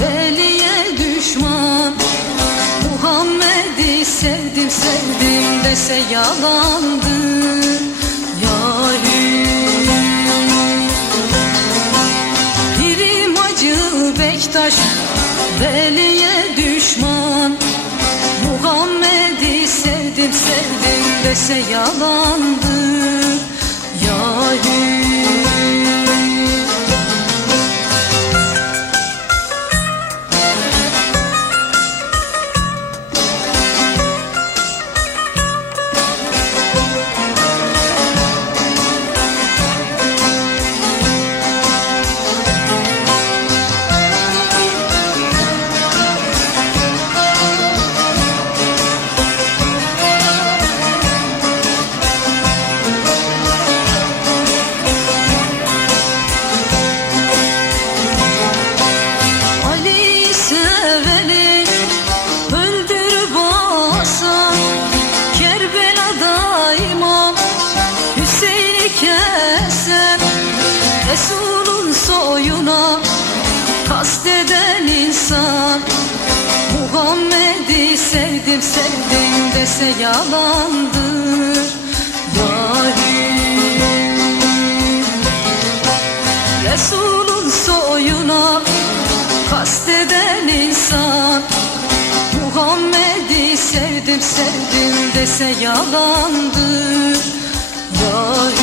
Veliye düşman. Muhammed'i sevdim sevdim dese yalandır Bektaş Veliye düşman. Muhammed'i sevdim sevdim dese yalandı. Soyuna kasteden insan. Muhammed'i sevdim sevdim dese yalandır. Yarim Resul'un soyuna kasteden insan. Muhammed'i sevdim sevdim dese yalandır. Yarim